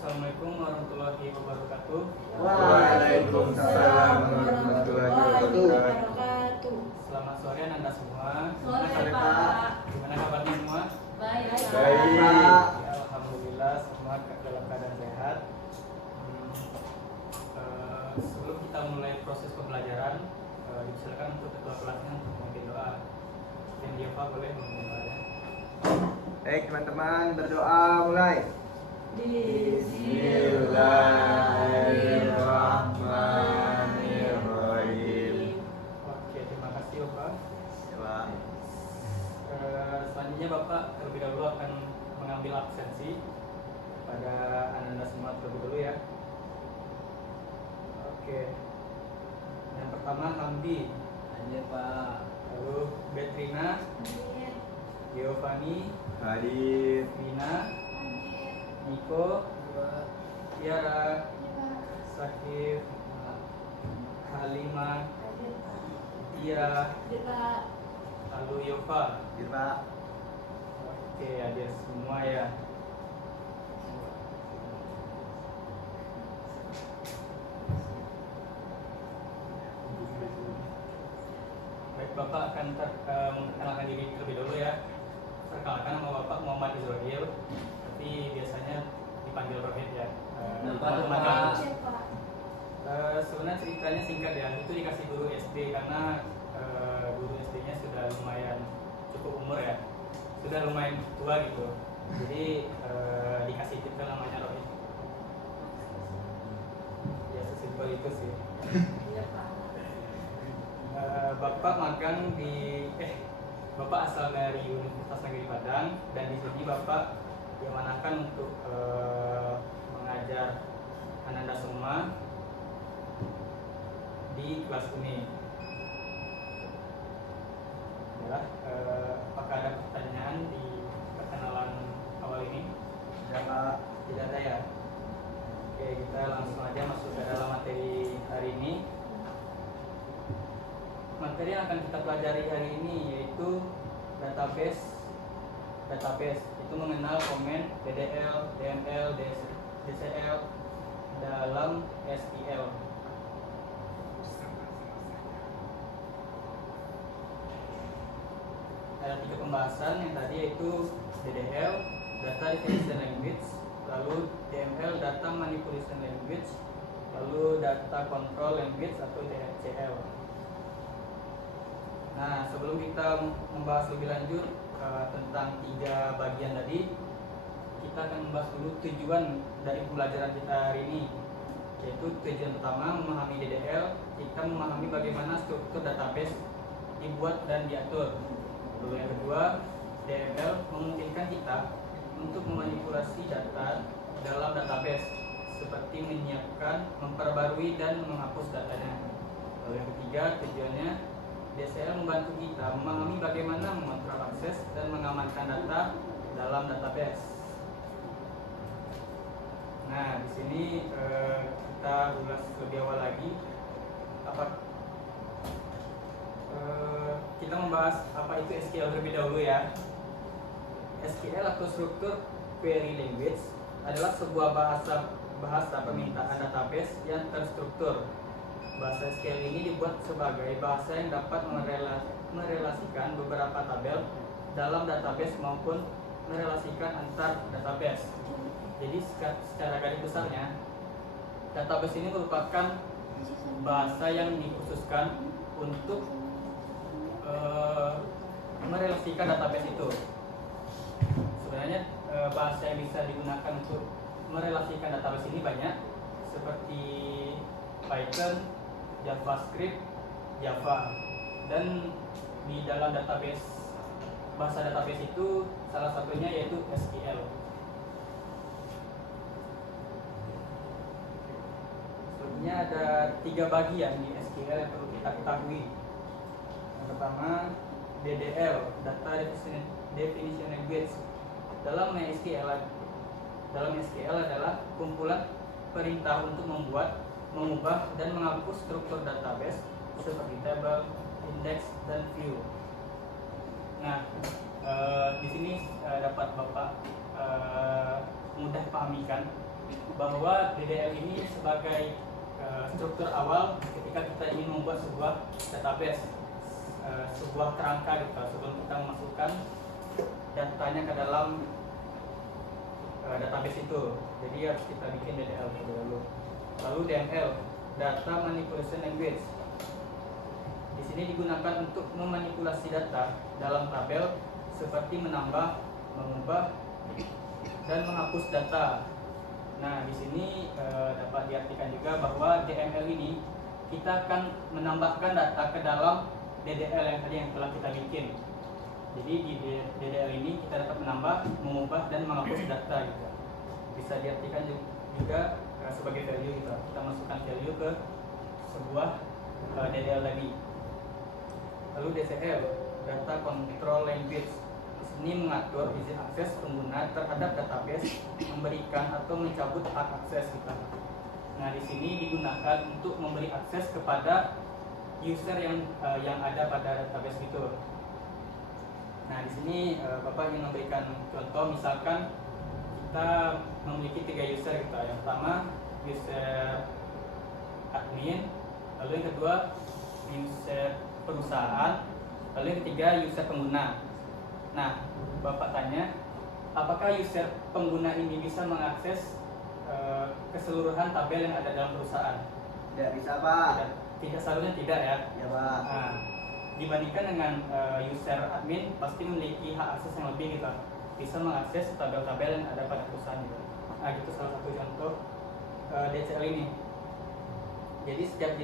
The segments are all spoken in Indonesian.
Assalamualaikum warahmatullahi wabarakatuh. Waalaikumsalam warahmatullahi wabarakatuh. Selamat sore Anda semua. Sore, Pak. Gimana kabarnya semua? Baik. Baik. Ya, alhamdulillah semua dalam keadaan sehat. Sebelum kita mulai proses pembelajaran, dipersilakan untuk ketua kelasnya untuk memimpin doa. Dan Diava boleh memimpin doanya. Baik teman-teman, berdoa mulai. Bismillahirrahmanirrahim. Oke, terima kasih Bapak. Coba. Selanjutnya Bapak terlebih dahulu akan mengambil absensi pada Anda semua terlebih dahulu ya. Oke. Yang pertama Hamdi, Hadir Pak. lalu Betrina, Giovanni, Hadir. Vina, Niko, Tiara, Sakif, Halimah, Tira, lalu Yova. Hadir Pak. Oke, hadir semua ya. Baik, Bapak akan memperkenalkan diri terlebih dahulu ya. Perkenalkan nama Bapak Muhammad Izrail, tapi biasanya dipanggil Rohit ya. Nama Sebenarnya ceritanya singkat ya. Itu dikasih guru SD karena guru SD-nya sudah lumayan cukup umur ya, sudah lumayan tua gitu. Jadi dikasih titel namanya Rohit. Ya sesimpel itu sih. Bapak magang Bapak asal dari Universitas Negeri Padang, dan di sini Bapak diamanakan untuk mengajar Anda semua di kelas ini. Ya, apakah ada pertanyaan di perkenalan awal ini? Ya Pak. Tidak ada ya. Oke, kita langsung aja masuk ke dalam materi hari ini. Materi yang akan kita pelajari hari ini yaitu database. Database itu mengenal komen DDL, DML, DCL dalam SQL. Ada 3 pembahasan yang tadi yaitu DDL, Data Definition Language, lalu DML, Data Manipulation Language, lalu Data Control Language atau DCL. Nah, sebelum kita membahas lebih lanjut tentang 3 bagian tadi, kita akan membahas dulu tujuan dari pembelajaran kita hari ini. Yaitu tujuan pertama memahami DDL, kita memahami bagaimana struktur database dibuat dan diatur. Lalu yang kedua, DML memungkinkan kita untuk memanipulasi data dalam database, seperti menyiapkan, memperbarui, dan menghapus datanya. Lalu yang ketiga, tujuannya DCL membantu kita memahami bagaimana mengontrol akses dan mengamankan data dalam database. Nah, di sini kita ulas lebih awal lagi. Kita membahas apa itu SQL terlebih dahulu ya. SQL atau Structured Query Language adalah sebuah bahasa permintaan database yang terstruktur. Bahasa SQL ini dibuat sebagai bahasa yang dapat merelasikan beberapa tabel dalam database maupun merelasikan antar database. Jadi secara garis besarnya, database ini merupakan bahasa yang dikhususkan untuk merelasikan database itu. Sebenarnya bahasa yang bisa digunakan untuk merelasikan database ini banyak, seperti Python, JavaScript, Java, dan di dalam bahasa database itu salah satunya yaitu SQL. Sebenarnya ada 3 bagian di SQL yang perlu kita ketahui. Yang pertama, DDL, Data Definition Language. Dalam SQL adalah kumpulan perintah untuk membuat, mengubah, dan menghapus struktur database seperti tabel, index, dan view. Nah, di sini dapat Bapak mudah pahamikan bahwa DDL ini sebagai struktur awal ketika kita ingin membuat sebuah database, sebuah kerangka gitu, sebelum kita memasukkan datanya ke dalam database itu. Jadi harus kita bikin DDL terlebih dahulu. Lalu DML, Data Manipulation Language. Di sini digunakan untuk memanipulasi data dalam tabel seperti menambah, mengubah, dan menghapus data. Nah, di sini dapat diartikan juga bahwa DML ini kita akan menambahkan data ke dalam DDL yang tadi yang telah kita bikin. Jadi di DDL ini kita dapat menambah, mengubah, dan menghapus data gitu. Bisa diartikan juga sebagai value gitu. Kita masukkan value ke sebuah DDL tadi. Lalu DCL, Data Control Language. Di sini mengatur izin akses pengguna terhadap database, memberikan atau mencabut hak akses kita. Nah, di sini digunakan untuk memberi akses kepada user yang ada pada database itu. Nah, di sini Bapak ingin memberikan contoh, misalkan kita memiliki 3 user gitu. Yang pertama user admin, lalu yang kedua user perusahaan, lalu yang ketiga user pengguna. Nah, Bapak tanya, apakah user pengguna ini bisa mengakses keseluruhan tabel yang ada dalam perusahaan? Tidak bisa, Pak. Tidak, seharusnya tidak ya. Ya, Pak. Nah, dibandingkan dengan user admin pasti memiliki hak akses yang lebih gitu, bisa mengakses tabel-tabel yang ada pada perusahaan gitu. Nah, itu salah satu contoh DCL ini. Jadi setiap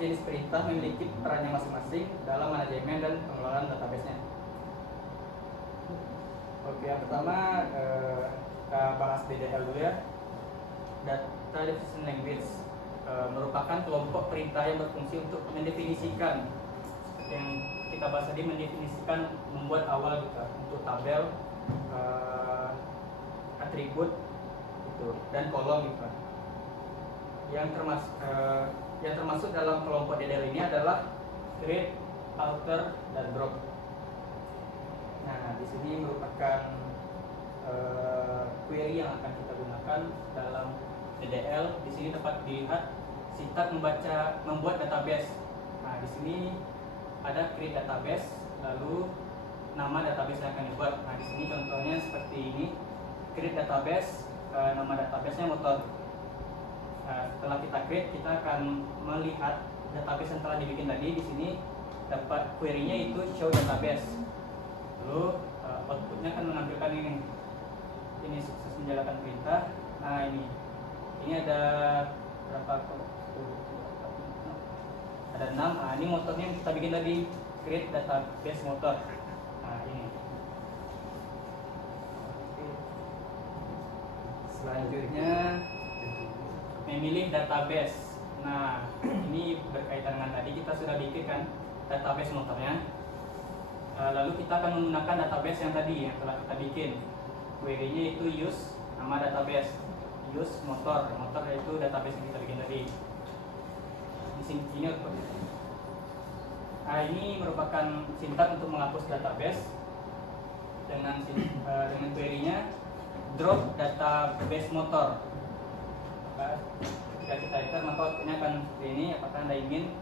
jenis perintah memiliki perannya masing-masing dalam manajemen dan pengelolaan database-nya. Oke, yang pertama kita bahas DDL dulu ya. Data Definition Language merupakan kelompok perintah yang berfungsi untuk mendefinisikan, yang kita bahas tadi, mendefinisikan, membuat awal gitu untuk tabel, atribut gitu, dan kolom gitu. Yang termasuk dalam kelompok DDL ini adalah create, alter, dan drop. Nah, di sini merupakan query yang akan kita gunakan dalam DDL. Di sini dapat dilihat sintaks membuat database. Nah, di sini ada create database, lalu nama database yang akan dibuat. Nah, di sini contohnya seperti ini, create database, nama database-nya motor. Nah, setelah kita create, kita akan melihat database yang telah dibikin tadi. Di sini dapat query-nya itu show database. Lalu outputnya akan menampilkan ini sukses menjalankan perintah. Nah, ini ada berapa? Ada 6. Nah, ini motornya yang kita bikin tadi, create database motor. Nah, ini. Selanjutnya memilih database. Nah, ini berkaitan dengan tadi kita sudah bikin kan database motornya. Lalu kita akan menggunakan database yang tadi yang telah kita bikin. Query-nya itu use nama database, use motor yaitu database yang kita bikin tadi. Di sini ini merupakan sintaks untuk menghapus database dengan query-nya drop database motor. Jika kita enter, maka outputnya akan seperti ini. Apakah Anda ingin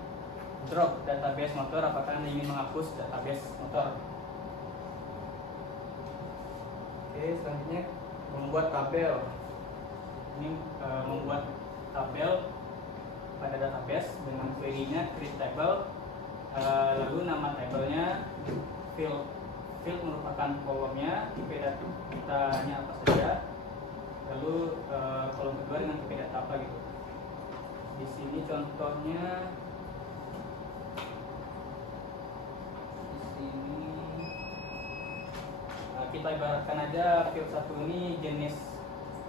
drop database motor, apakah Anda ingin menghapus database motor? Oke, selanjutnya membuat tabel. Ini membuat tabel pada database dengan query-nya create table, lalu nama tabelnya field merupakan kolomnya, IP datanya apa saja, lalu kolom kedua dengan IP data apa gitu. Di sini contohnya, kita ibaratkan aja field 1 ini jenis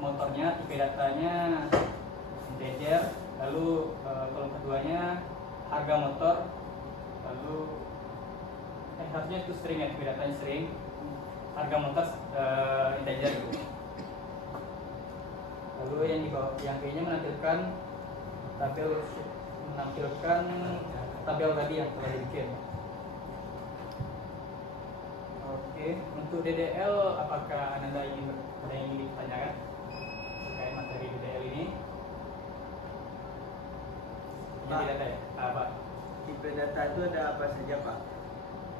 motornya, tipe datanya integer, lalu kolom keduanya harga motor, lalu harusnya itu string ya, tipe datanya string, harga motor integer gitu. Lalu yang di bawah, yang B-nya menampilkan tabel tadi yang telah dibikin. Oke, untuk DDL apakah Anda ingin ditanyakan terkait materi ada apa saja Pak?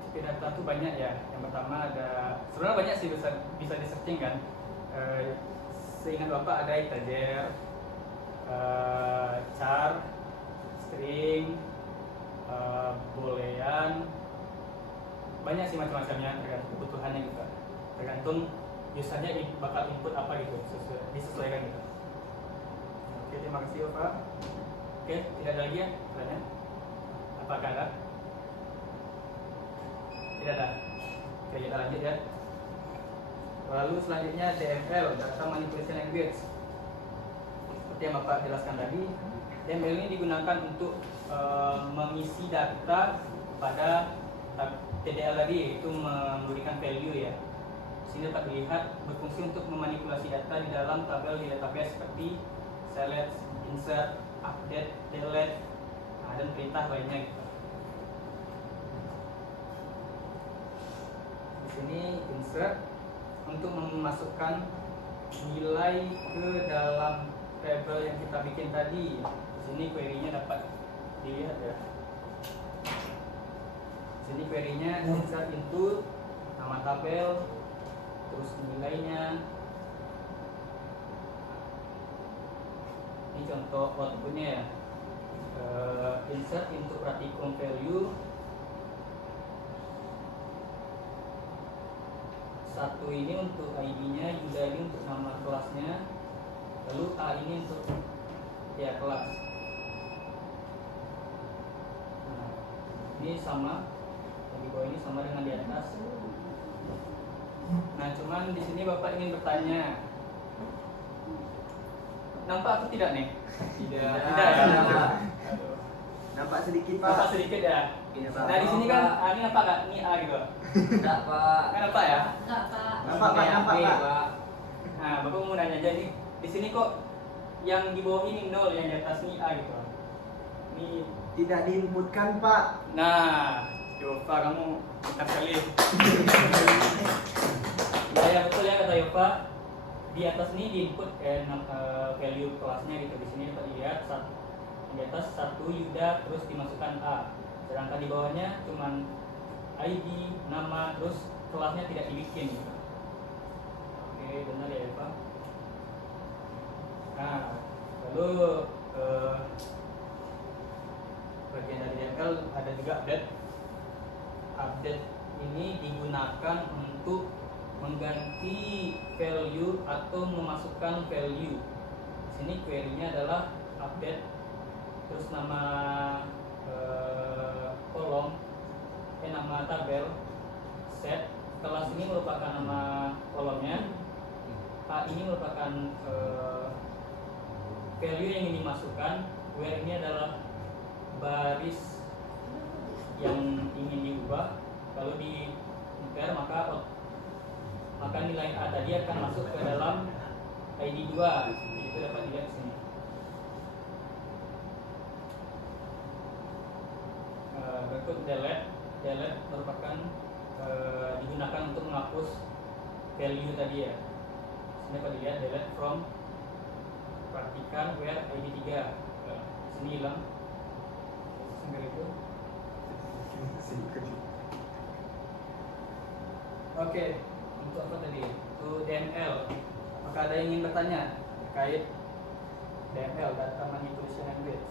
TP data itu banyak ya. Yang pertama ada, sebenarnya banyak sih bisa di searching kan. Seingat Bapak ada integer, char, string, boolean, banyak sih macam-macamnya tergantung kebutuhannya gitu. Tergantung usernya bakal input apa gitu, disesuaikan gitu. Oke, terima kasih Bapak. Oke, tidak ada lagi ya pertanyaan? Apakah ada? Tidak ada. Oke, kita lanjut ya. Lalu selanjutnya DML, Data Manipulation Language. Seperti yang Bapak jelaskan tadi, DML ini digunakan untuk mengisi data pada TDL tadi, yaitu memberikan value ya. Sini dapat dilihat berfungsi untuk memanipulasi data di dalam tabel di database seperti select, insert, update, delete, dan perintah lainnya gitu. Di sini insert untuk memasukkan nilai ke dalam tabel yang kita bikin tadi. Di sini query-nya dapat dilihat ya. Di sini query-nya insert into nama tabel, terus nilainya. Ini contoh outputnya ya. Insert into practicum value. Satu ini untuk ID-nya, Yuda ini untuk nama kelasnya, lalu A ini untuk ya kelas. Nah, ini sama, yang di bawah ini sama dengan di atas. Nah, cuman di sini Bapak ingin bertanya, nampak atau tidak nih? Tidak ya. Aduh. Nampak sedikit Pak. Nampak sedikit ya. Iya, Pak. Nah, di sini kan ini nampak nggak? Ini A gitu. Enggak, Pak. Kan nampak ya? Enggak, Pak. Nampak Pak, nampak Oke, Pak. Pak. Nah, Bapak mau nanya aja nih, di sini kok yang di bawah ini 0, yang di atas ini A gitu. Ini, Tidak diinputkan Pak. nah, Yova kamu pintar sekali. Ya betul ya kata Yova. Di atas ini di input value kelasnya gitu. Di sini dapat dilihat di atas 1 Yuda terus dimasukkan A. Sedangkan di bawahnya cuman ID, nama, terus kelasnya tidak dibikin gitu. Oke, benar ya Eva. Nah, lalu bagian dari DML ada juga update. Update ini digunakan untuk mengganti value atau memasukkan value. Di sini query-nya adalah update, terus nama kolom, nama tabel, set, kelas ini merupakan nama kolomnya, A ini merupakan value yang ingin dimasukkan, where ini adalah baris yang ingin diubah. Kalau di compare maka nilai A tadi akan masuk ke dalam ID 2. Itu dapat dilihat di sini. Berikut delete merupakan digunakan untuk menghapus value tadi ya. Sini dapat dilihat delete from, perhatikan where ID 3. Sini hilang. Sehingga itu. Oke, untuk apa tadi? Untuk DML. Maka ada yang ingin bertanya terkait DML, Data Manipulation Language.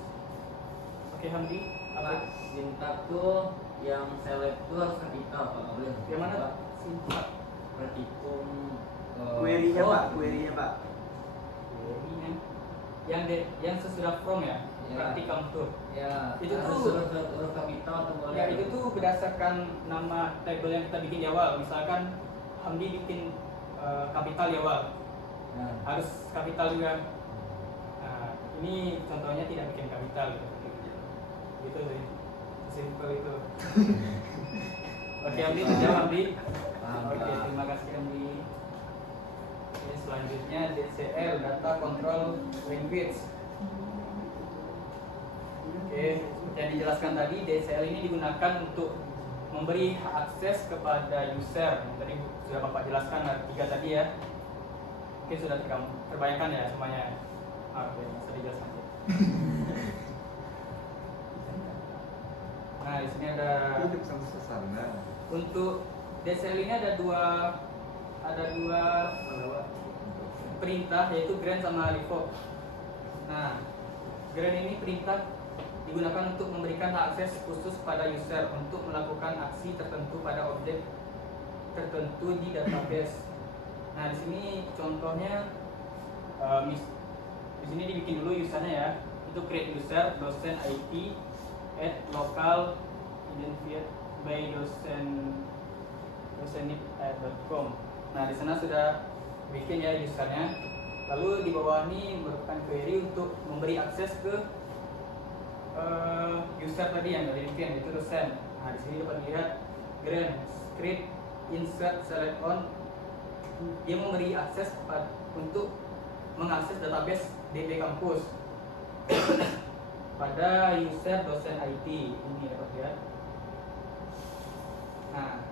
Oke, Hamdi, Pak, apa? sintak tuh yang select tuh harus kapital, Pak. Nggak boleh. Yang mana? Pak? Sintak. Practicum. Query-nya Pak, query-nya Pak. Query-nya. Yang sesudah from ya, Ya. practicum tuh. Ya, Itu harus tuh- huruf kapital atau boleh? Ya itu tuh berdasarkan nama tabel yang kita bikin di awal. Misalkan Hamdi bikin kapital di awal, Nah, harus kapital juga. Nah, ini contohnya tidak bikin kapital gitu sih, simple itu. Oke Hamdi, jawab Hamdi. paham, Oke, Pak. terima kasih Hamdi. Oke, selanjutnya DCL, Data Control Language. Oke, seperti yang dijelaskan tadi, DCL ini digunakan untuk memberi hak akses kepada user. Yang tadi sudah Bapak jelaskan ada 3 tadi ya. Oke, sudah terbayangkan ya semuanya. Oke, bisa dijelaskan. Nah, di sini ada Hidup sama suasana. untuk DCL ini ada dua perintah, yaitu grant sama revoke. Nah, grant ini perintah digunakan untuk memberikan akses khusus pada user untuk melakukan aksi tertentu pada objek tertentu di database. Nah, di sini contohnya di sini dibikin dulu usernya ya. Itu create user dosen IT at local identified by dosenit@com. Nah, di sana sudah bikin ya usernya. Lalu di bawah ini merupakan query untuk memberi akses ke user tadi yang dari bikin, itu dosen. Nah, di sini dapat dilihat grant script insert select on, dia memberi akses untuk mengakses database DB kampus pada user dosen IT ini dapat lihat. Nah,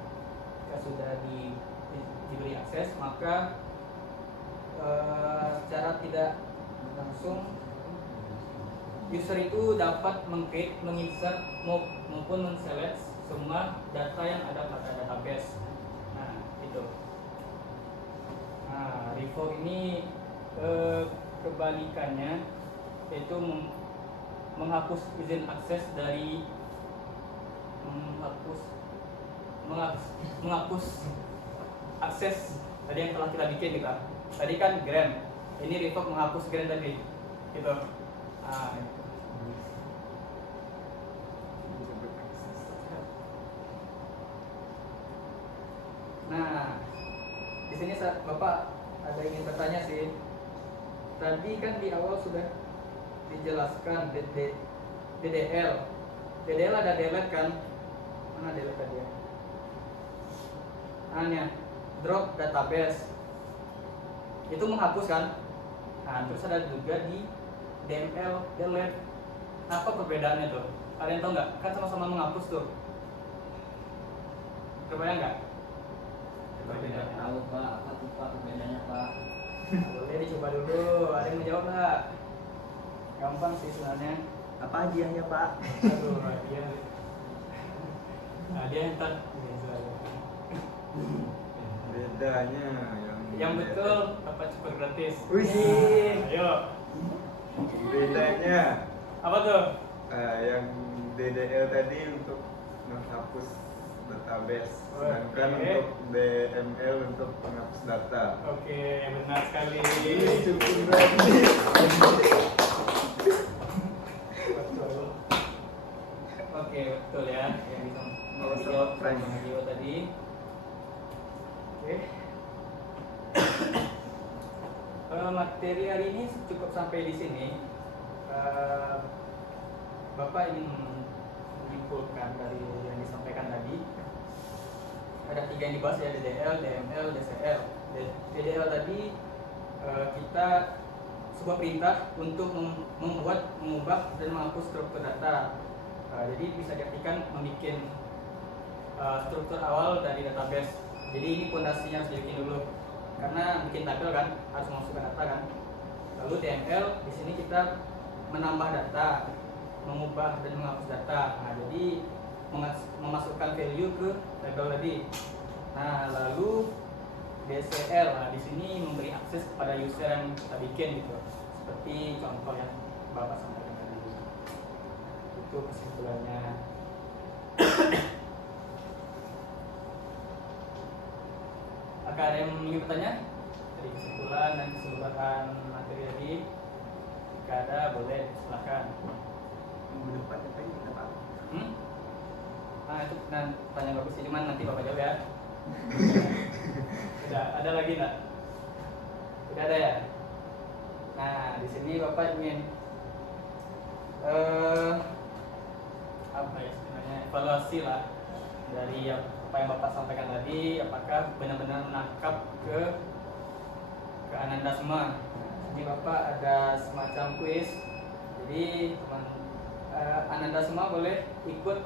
jika sudah diberi akses, maka secara tidak langsung user itu dapat meng-create, menginsert maupun men-select semua data yang ada pada database. Nah, itu. Nah, revoke ini kebalikannya, yaitu menghapus izin akses dari menghapus akses tadi yang telah kita bikin kita. Tadi kan grant, ini revoke menghapus grant tadi, gitu. Nah, nah, di sini Bapak ada ingin bertanya sih. Tadi kan di awal sudah dijelaskan DDL. DDL ada delete kan? Mana delete tadi ya? Hanya drop database. Itu menghapus kan? Nah, terus ada juga di DML delete. Apa perbedaannya tuh? Kalian tahu nggak? Kan sama-sama menghapus tuh. Kebayang nggak? Tidak tahu Pak, apa tuh Pak perbedaannya Pak? Boleh dicoba dulu. Ada yang menjawab nggak? Gampang sih sebenarnya. Apa hadiahnya Pak? Aduh, dia. Nah, dia ntar. Bedanya Yang betul dapat super gratis. Wih. Ayo. Bedanya Apa tuh? yang DDL tadi untuk menghapus database, sedangkan Oke. untuk DML untuk menghapus data. Oke, benar sekali. Cukup berarti. Betul. Oke, betul ya. Yang bisa Oh, dijawab surprise. sama Gio tadi. Oke. Materi hari ini cukup sampai di sini. Bapak ingin menyimpulkan dari yang disampaikan tadi. Ada 3 yang dibahas ya, DDL, DML, DCL. DDL tadi kita sebuah perintah untuk membuat, mengubah dan menghapus struktur data. Jadi bisa diartikan membuat struktur awal dari database. Jadi ini fondasinya harus dibikin dulu, karena bikin tabel kan harus memasukkan data kan. Lalu DML di sini kita menambah data, mengubah dan menghapus data. Nah, jadi memasukkan value ke tabel tadi. Nah, lalu DCL, nah di sini memberi akses kepada user yang kita bikin gitu. Seperti contoh yang Bapak sampaikan tadi. Itu kesimpulannya. Apakah ada yang ingin bertanya dari kesimpulan dan keseluruhan materi tadi? Jika ada, boleh silakan. Minggu depan apa ini kita Pak? Nah, itu tanya bagus sih, cuman nanti Bapak jawab ya. Udah ada lagi nggak? Udah ada ya. Nah, di sini Bapak ingin apa ya istilahnya, evaluasi lah dari apa yang Bapak sampaikan tadi. Apakah benar-benar menangkap ke Ananda semua? Ini Bapak ada semacam kuis. Jadi teman Ananda semua boleh ikut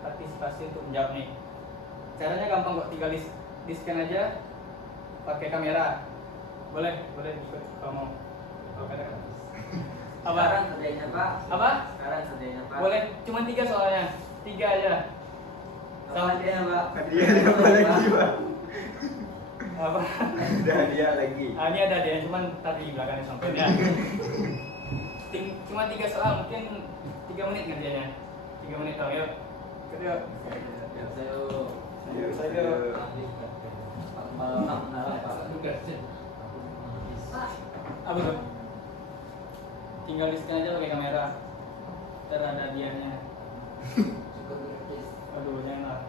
partisipasi untuk menjawab nih. Caranya gampang kok, tinggal di scan aja pakai kamera. Boleh ikut kalau mau. Kalau kata Apa? Sekarang kerjanya Pak. Apa? Sekarang kerjanya Pak. Boleh cuma 3 soalnya. 3 aja. Sama dia Pak. Hadiah apa lagi Pak? Apa? Ada hadiah lagi. Ini ada dia, cuman tadi belakangnya sampainya. Cuma 3 soal, mungkin 3 menit ngerjainnya. 3 menit dong, yuk. Yuk. Ayo, Saya ayo. Apa tuh? Tinggal di scan aja pakai kamera. Ntar ada hadiahnya. Aduh, jangan lah.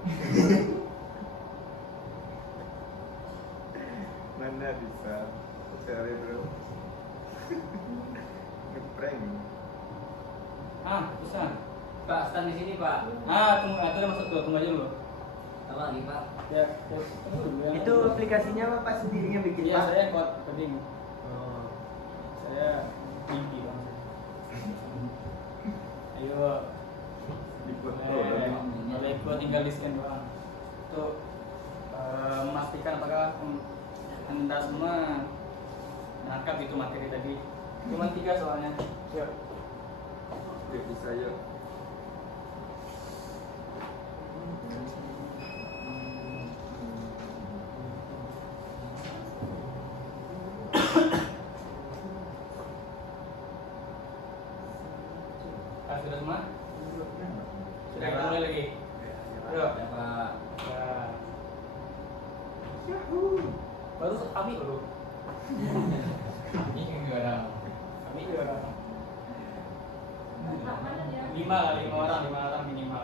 Mana bisa? Cari bro. Ngeprank. Bisa. Pak, stand di sini Pak. Tunggu, itu udah masuk tuh, tunggu aja dulu. Apa lagi Pak? Ya, tunggu dulu ya. Itu aplikasinya Bapak sendiri yang bikin Iya, Pak? saya kuat coding. Oh. Saya mimpi banget. Ayo. Di foto. Kalau ikut tinggal di scan doang. Untuk memastikan apakah Anda semua nangkap itu materi tadi. Cuma 3 soalnya. Yuk. Yuk bisa yuk. Sudah semua? Sudah kita mulai lagi. Yuk. Ya Pak. Ya. Baru kami baru. Kami juga ada. 5 lah, 5 orang minimal.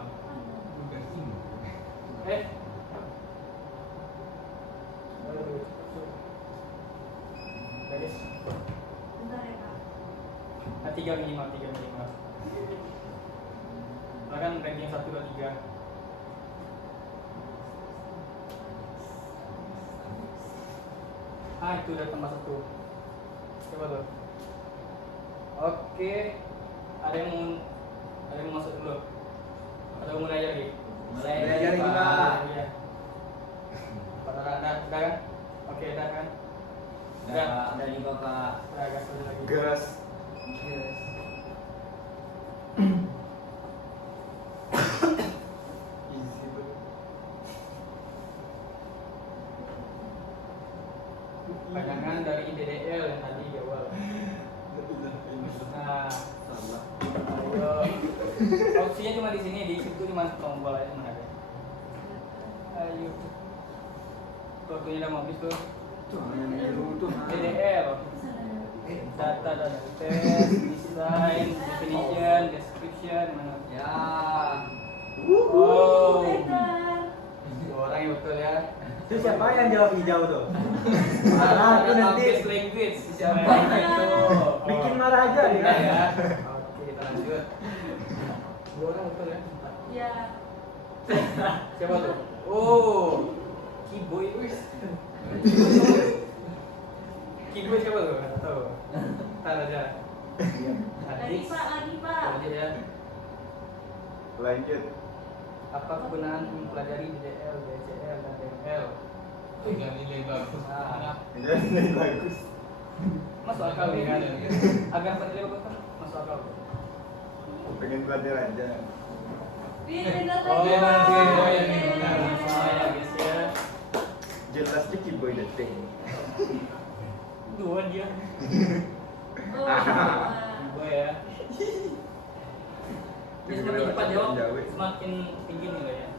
Bagus. Nah, 3 minimal. Bahkan ranking 1, 2, 3. Itu udah tambah 1. Coba tuh. Oke. Ada yang mau masuk dulu? Atau mulai aja lagi? Mulai aja lagi, Pak. Iya. Udah kan? Oke, udah kan? Udah nih Bapak. Udah gas dulu lagi. Gas. Easy banget. Panjangan dari DDL yang tadi di awal. Nah, Salah. ayo. Opsinya cuma di sini, di situ cuma tombol aja mana ada. Ayo. Waktunya udah mau habis tuh. Tuh yang biru tuh. DDL. Data dan test, design, definition, description, mana? Ya. Oh, orang yang betul ya. Itu siapa yang jawab hijau tuh? Marah tuh nanti. Language, language. Siapa itu? Bikin marah aja Iya dia. ya. Oke, kita lanjut. Dua orang betul ya? Ya. Siapa tuh? Oh, Kiboy wis. Kiboy siapa tuh? Nggak tahu. Ntar aja. Lagi Pak, lagi Pak. Lanjut ya. Lanjut. Apa kegunaan mempelajari DDL, DCL, dan DML? Tinggal nilai bagus. Ini bagus. Masuk akal nih kan? Agar penilai bagus kan? Masuk akal. Pengen belajar aja. Pindah Oh, lagi iya, Pak. iya, iya. Sama ya guys ya. Jelasnya Kiboy deting. Dua dia. Oh, Kiboy ya. Ini semakin cepat jawab, Jawa. semakin tinggi nilainya.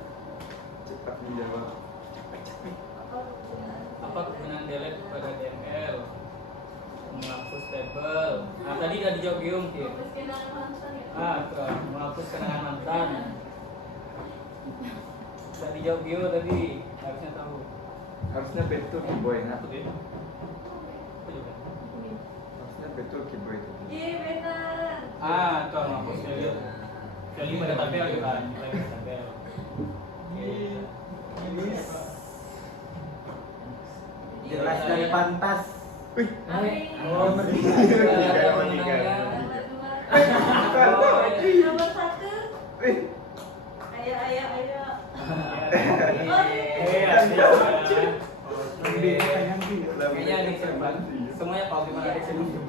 Cepat menjawab. Apa kegunaan delete pada DML? Menghapus tabel. Nah, tadi udah dijawab Giung, Ki. Fokus kenangan mantan ya. Tuh, menghapus kenangan mantan. Udah dijawab Giung tadi, harusnya tahu. Harusnya betul Kiboy. Nah, Aku deh. Aku juga. harusnya betul Kiboy itu. Iya benar. Tuh menghapus value. Value pada tabel gitu kan, nilai pada tabel. Jelas dan pantas. Wih, Oh, Nomor Nomor 1. wih. Ayo. Kayaknya ada yang serupa. Semuanya tahu gimana ada yang serupa.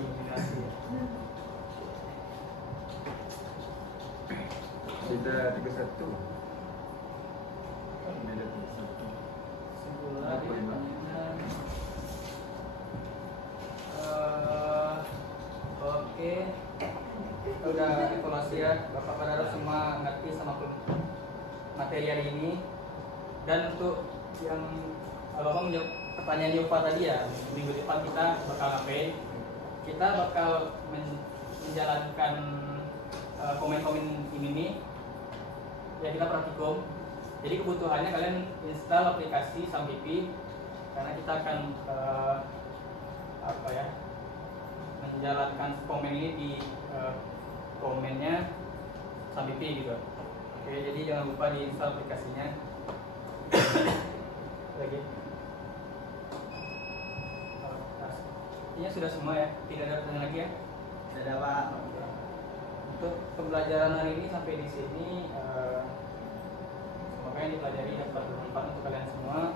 Sudah 31. Beda 31. Simpulan Apa ini? pertanyaan. Oke. Udah evaluasi ya, Bapak Padahal semua ngerti sama materi hari ini. Dan untuk yang Bapak menjawab pertanyaan Yupa tadi ya, minggu depan kita bakal ngapain? Kita bakal menjalankan komen-komen ini nih. Ya kita praktikum. Jadi kebutuhannya kalian install aplikasi Sampipi karena kita akan menjalankan komen ini di komennya Sampipi gitu. Oke, jadi jangan lupa diinstal aplikasinya. Lagi. Intinya sudah semua ya, tidak ada pertanyaan lagi ya. Ada Pak. Untuk pembelajaran hari ini sampai di sini semoga yang dipelajari dapat bermanfaat untuk kalian semua.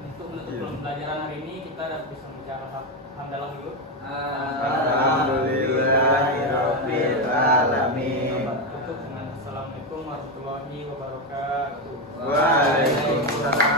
Untuk menutup pembelajaran hari ini kita bisa membaca hamdalah dulu. Alhamdulillahirabbil alamin. Tutup dengan assalamualaikum warahmatullahi wabarakatuh. Waalaikumsalam.